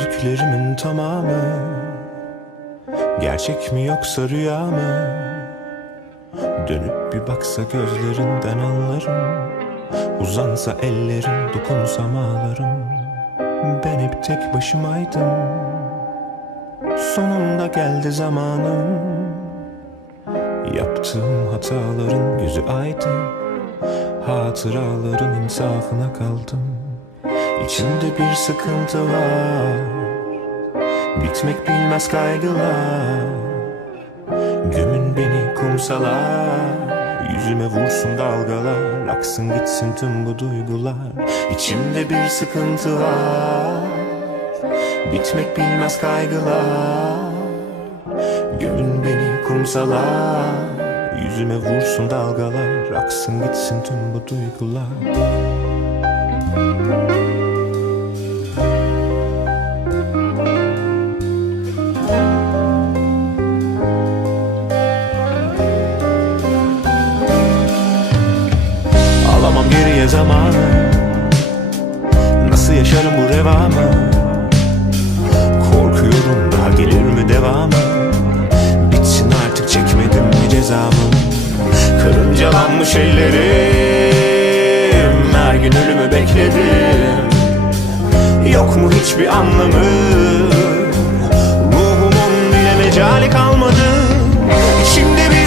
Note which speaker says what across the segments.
Speaker 1: Düşündüklerimin tamamı Gerçek mi yoksa rüya mı? Dönüp bir baksa gözlerinden anlarım Uzansa ellerin dokunsam ağlarım Ben hep tek başımaydım Sonunda geldi zamanım. Yaptığım hataların yüzü aydın Hatıraların insafına kaldım İçimde bir sıkıntı var. Bitmek bilmez kaygılar. Gömün beni kumsala Yüzüme vursun dalgalar. Aksın gitsin tüm bu duygular. İçimde bir sıkıntı var. Bitmek bilmez kaygılar. Gömün beni kumsala Yüzüme vursun dalgalar. Aksın gitsin tüm bu duygular. Alamam geriye zamanı Nasıl yaşarım bu revamı Korkuyorum daha gelir mi devamı? Bitsin artık çekmedim mi cezamı? Karıncalanmış ellerim Her gün ölümü bekledim. Yok mu hiçbir anlamı? Ruhumun bile mecali kalmadı. İçimde bir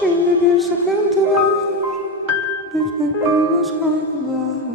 Speaker 1: Şimdi bir sıkıntı var. Bitmek bilmez kaygılar.